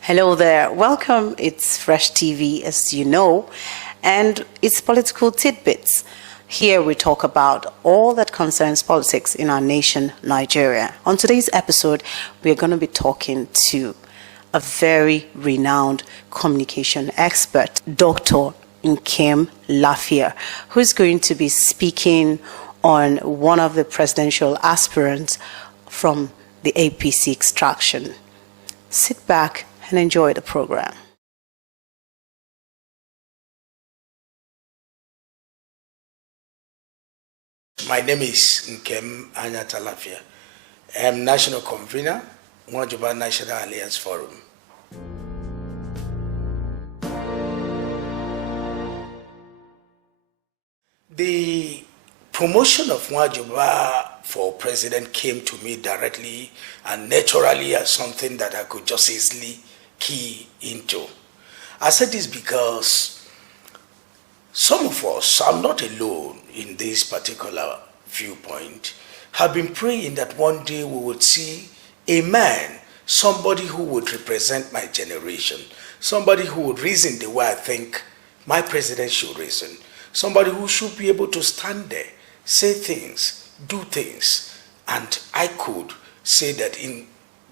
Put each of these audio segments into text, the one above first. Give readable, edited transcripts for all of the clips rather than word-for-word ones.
Hello there. Welcome. It's Fresh TV, as you know, and it's Political Tidbits. Here we talk about all that concerns politics in our nation, Nigeria. On today's episode, we're going to be talking to a very renowned communication expert, Dr. Nkem Lafia, who's going to be speaking on one of the presidential aspirants from the APC extraction. Sit back and enjoy the program. My name is Nkem Lafia. I am National Convener, Nwajiuba'S National Alliance Forum. The promotion of Nwajiuba' for president came to me directly and naturally as something that I could just easily key into. I said this because some of us, I'm not alone in this particular viewpoint, have been praying that one day we would see a man, somebody who would represent my generation, somebody who would reason the way I think my president should reason, somebody who should be able to stand there, say things, do things, and I could say that in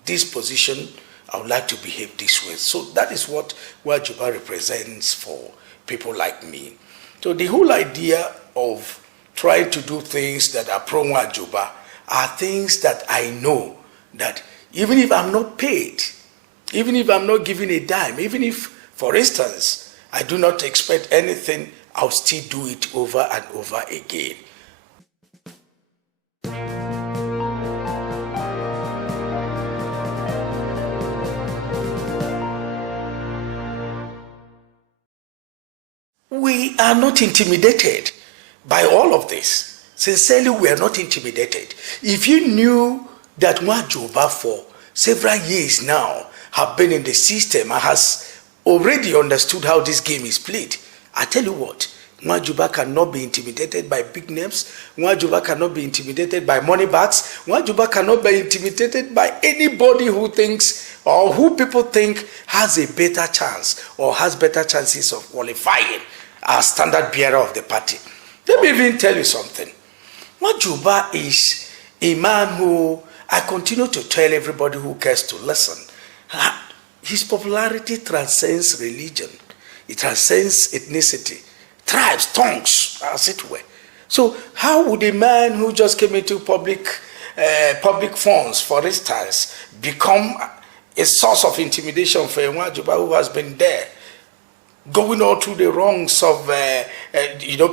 this position, I would like to behave this way. So that is what Nwajiuba'S represents for people like me. So the whole idea of trying to do things that are pro-Nwajiuba'S are things that I know that even if I'm not paid, even if I'm not given a dime, even if, for instance, I do not expect anything, I'll still do it over and over again. We are not intimidated by all of this. Sincerely, we are not intimidated. If you knew that Nwajiuba'S for several years now have been in the system and has already understood how this game is played, I tell you what, Nwajiuba'S cannot be intimidated by big names. Nwajiuba'S cannot be intimidated by money bags. Nwajiuba'S cannot be intimidated by anybody who thinks or who people think has a better chance or has better chances of qualifying as standard bearer of the party. Let me even tell you something. Nwajiuba'S is a man who I continue to tell everybody who cares to listen. His popularity transcends religion. It transcends ethnicity, tribes, tongues, as it were. So how would a man who just came into public funds, for instance, become a source of intimidation for a Nwajiuba'S who has been there, going all through the rungs of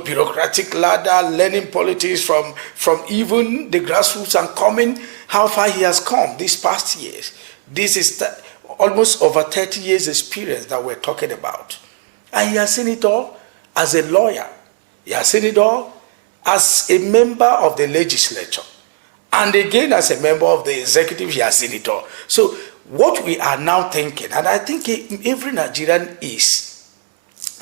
bureaucratic ladder, learning politics from even the grassroots and coming how far he has come these past years. This is almost over 30 years experience that we're talking about. And he has seen it all as a lawyer. He has seen it all as a member of the legislature. And again, as a member of the executive, he has seen it all. So what we are now thinking, and I think every Nigerian is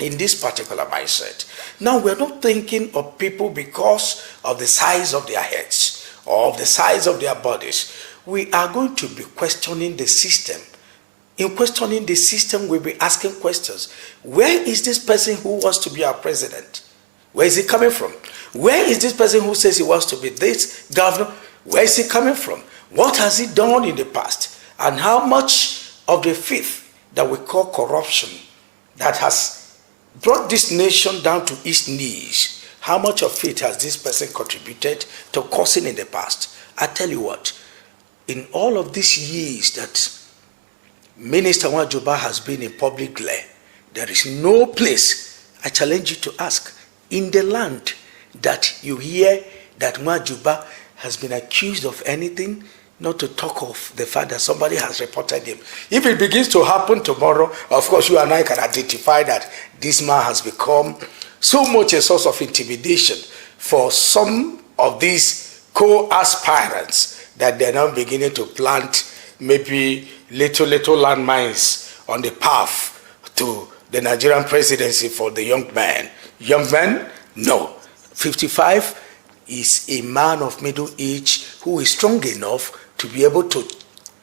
in this particular mindset. Now, we're not thinking of people because of the size of their heads or of the size of their bodies. We are going to be questioning the system. In questioning the system, we'll be asking questions. Where is this person who wants to be our president? Where is he coming from? Where is this person who says he wants to be this governor? Where is he coming from? What has he done in the past? And how much of the filth that we call corruption that has brought this nation down to its knees, how much of it has this person contributed to causing in the past? I tell you what, in all of these years that Minister Nwajiuba'S has been in public glare, there is no place, I challenge you to ask, in the land that you hear that Nwajiuba'S has been accused of anything, not to talk of the fact that somebody has reported him. If it begins to happen tomorrow, of course you and I can identify that this man has become so much a source of intimidation for some of these co-aspirants that they're now beginning to plant maybe little landmines on the path to the Nigerian presidency for the young man. Young man, no. 55 is a man of middle age who is strong enough to be able to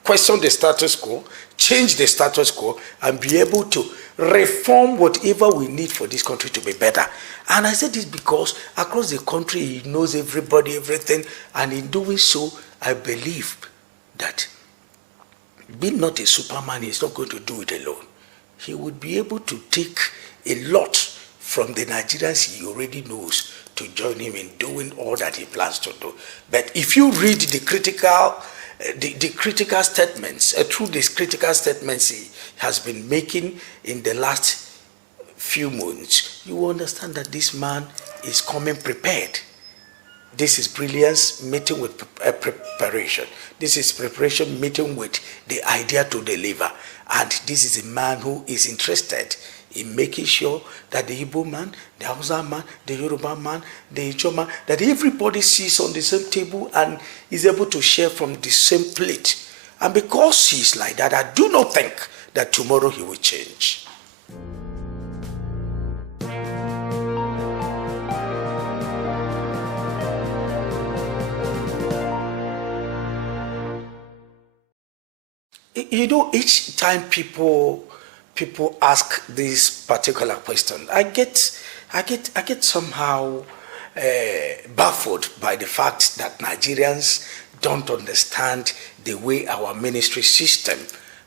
question the status quo, change the status quo, and be able to reform whatever we need for this country to be better. And I said this because across the country, he knows everybody, everything, and in doing so, I believe that being not a Superman, he's not going to do it alone. He would be able to take a lot from the Nigerians he already knows to join him in doing all that he plans to do. But if you read the critical statements, through these critical statements he has been making in the last few months, you will understand that this man is coming prepared. This is brilliance meeting with preparation. This is preparation meeting with the idea to deliver. And this is a man who is interested in making sure that the Igbo man, the Hausa man, the Yoruba man, the Icho man, that everybody sits on the same table and is able to share from the same plate. And because he's like that, I do not think that tomorrow he will change. You know, each time people ask this particular question, I get somehow baffled by the fact that Nigerians don't understand the way our ministry system,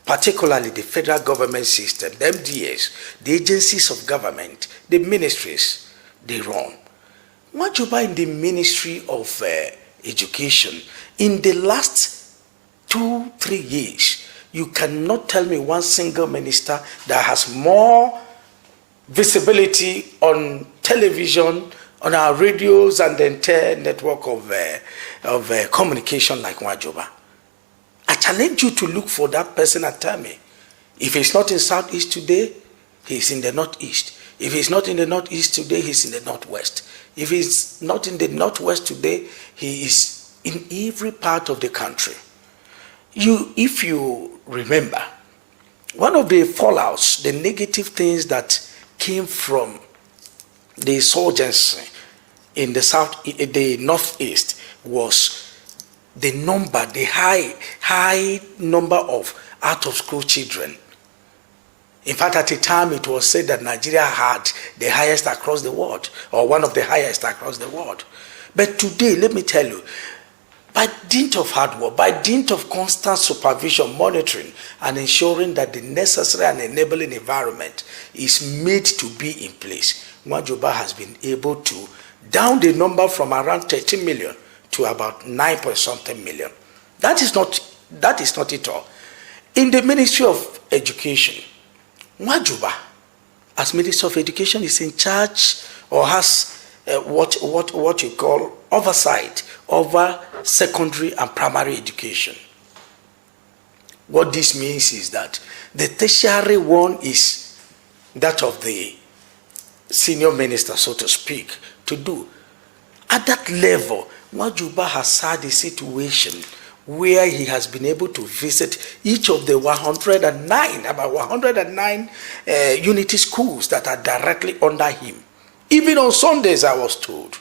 particularly the federal government system, the MDS, the agencies of government, the ministries, they run. Nwajiuba'S in the Ministry of Education, in the last 2-3 years, you cannot tell me one single minister that has more visibility on television, on our radios, and the entire network of communication like Nwajiuba'S. I challenge you to look for that person and tell me. If he's not in Southeast today, he's in the Northeast. If he's not in the Northeast today, he's in the Northwest. If he's not in the Northwest today, he is in every part of the country. If you remember, one of the fallouts, the negative things that came from the insurgency in the Northeast was the high number of out-of-school children. In fact, at the time, it was said that Nigeria had the highest across the world, or one of the highest across the world. But today, let me tell you, by dint of hard work, by dint of constant supervision, monitoring, and ensuring that the necessary and enabling environment is made to be in place, Nwajiuba'S has been able to down the number from around 13 million to about 9-point-something million. That is not it all. In the Ministry of Education, Nwajiuba'S, as Minister of Education, is in charge or has what you call oversight over secondary and primary education. What this means is that the tertiary one is that of the senior minister, so to speak, to do. At that level, Nwajiuba'S has had a situation where he has been able to visit each of the about 109 unity schools that are directly under him. Even on Sundays, I was told.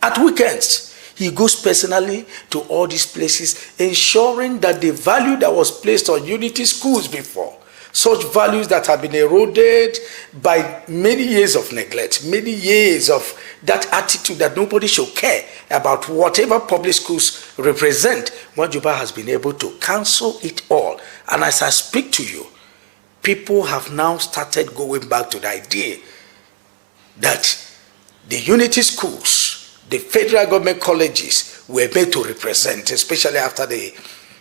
At weekends, he goes personally to all these places, ensuring that the value that was placed on unity schools before, such values that have been eroded by many years of neglect, many years of that attitude that nobody should care about whatever public schools represent, Nwajiuba'S has been able to cancel it all. And as I speak to you, people have now started going back to the idea that the unity schools, the federal government colleges were made to represent, especially after the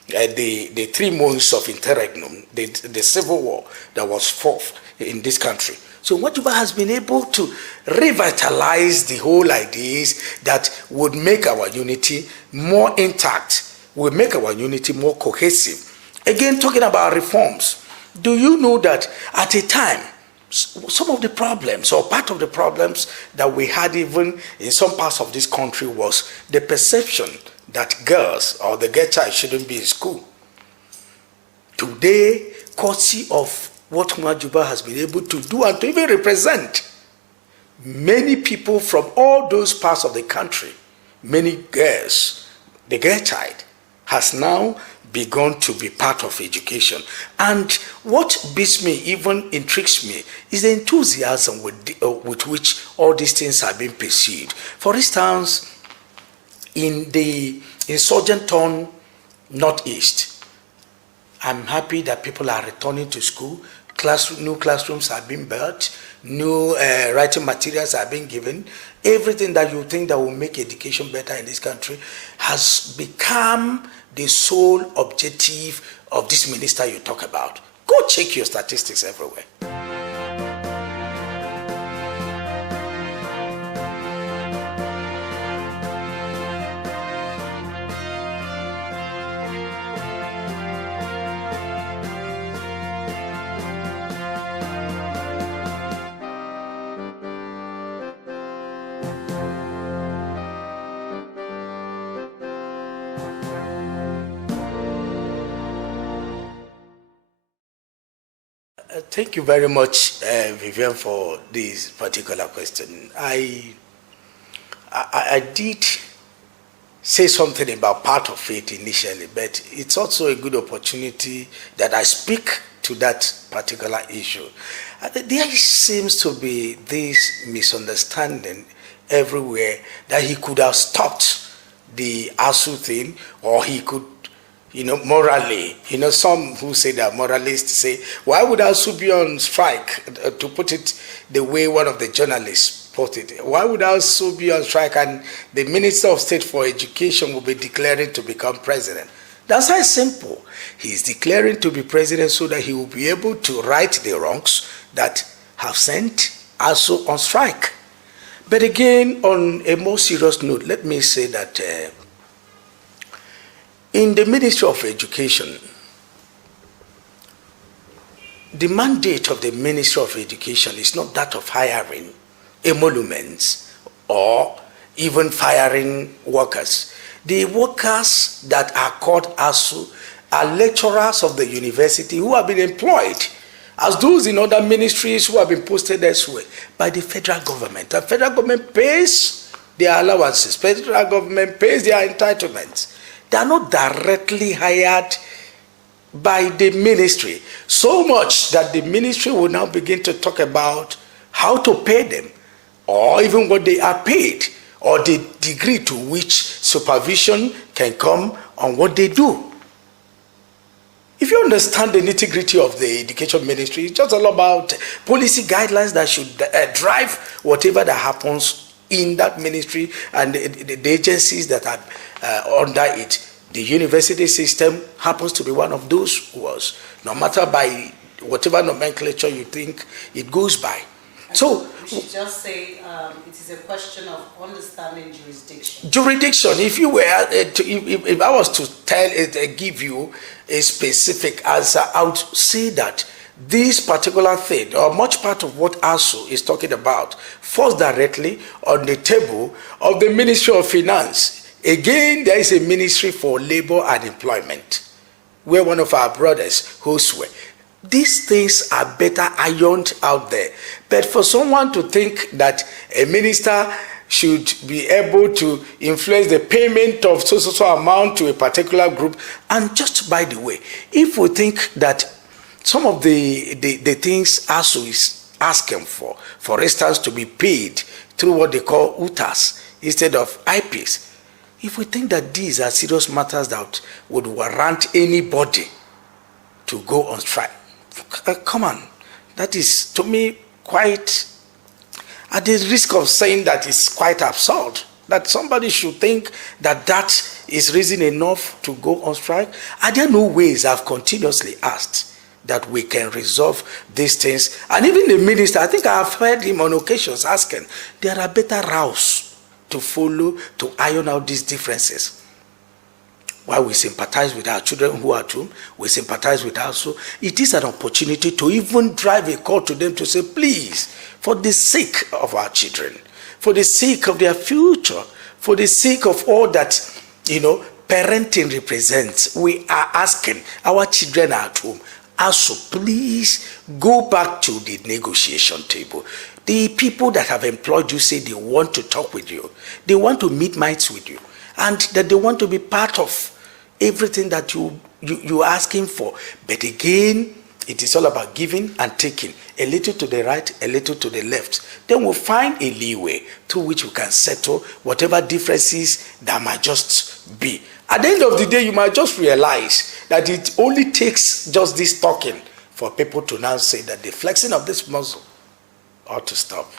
3 months of interregnum, the civil war that was fought in this country. So Nwajiuba'S has been able to revitalize the whole ideas that would make our unity more intact, would make our unity more cohesive. Again, talking about reforms, do you know that at a time, some of the problems, or part of the problems that we had even in some parts of this country, was the perception that girls or the girl child shouldn't be in school. Today, courtesy of what Nwajiuba has been able to do and to even represent many people from all those parts of the country, many girls. The girl child has now begun to be part of education. And what beats me, even intrigues me, is the enthusiasm with which all these things are being pursued. For instance, in the insurgent torn Northeast, I'm happy that people are returning to school. New classrooms are being built. New writing materials are being given. Everything that you think that will make education better in this country has become the sole objective of this minister you talk about. Go check your statistics everywhere. Thank you very much, Vivian, for this particular question. I did say something about part of it initially, but it's also a good opportunity that I speak to that particular issue. There seems to be this misunderstanding everywhere that he could have stopped the ASU thing, or he could, morally, some who say that moralists say, why would ASU be on strike? To put it the way one of the journalists put it, why would ASU be on strike and the Minister of State for Education will be declaring to become president? That's very simple. He's declaring to be president so that he will be able to right the wrongs that have sent ASU on strike. But again, on a more serious note, let me say that in the Ministry of Education, the mandate of the Ministry of Education is not that of hiring emoluments or even firing workers. The workers that are called ASU are lecturers of the university who have been employed as those in other ministries who have been posted elsewhere by the federal government. The federal government pays their allowances, federal government pays their entitlements. They are not directly hired by the ministry, so much that the ministry will now begin to talk about how to pay them, or even what they are paid, or the degree to which supervision can come on what they do. If you understand the nitty-gritty of the education ministry, it's just all about policy guidelines that should drive whatever that happens in that ministry and the agencies that are under it. The university system happens to be one of those words, no matter by whatever nomenclature you think it goes by. So we should just say it is a question of understanding jurisdiction. Jurisdiction. If you were, if I was to give you a specific answer, I would say that this particular thing, or much part of what ASU is talking about, falls directly on the table of the Ministry of Finance. Again, there is a Ministry for Labor and Employment, where one of our brothers hosts were. These things are better ironed out there. But for someone to think that a minister should be able to influence the payment of so amount to a particular group, and just by the way, if we think that some of the things ASU is asking for instance, to be paid through what they call UTAS instead of IPs, if we think that these are serious matters that would warrant anybody to go on strike, come on, that is to me quite, at the risk of saying that it's quite absurd that somebody should think that that is reason enough to go on strike. Are there no ways? I've continuously asked that we can resolve these things. And even the minister, I think I have heard him on occasions asking, there are better routes to follow to iron out these differences. While we sympathize with our children who are at home, we sympathize with us. So it is an opportunity to even drive a call to them to say, please, for the sake of our children, for the sake of their future, for the sake of all that, parenting represents, we are asking, our children are at home, ASU, please go back to the negotiation table. The people that have employed you say they want to talk with you. They want to meet minds with you. And that they want to be part of everything that you're asking for. But again, it is all about giving and taking. A little to the right, a little to the left. Then we'll find a leeway through which we can settle whatever differences that might just be. At the end of the day, you might just realize that it only takes just this talking for people to now say that the flexing of this muscle ought to stop.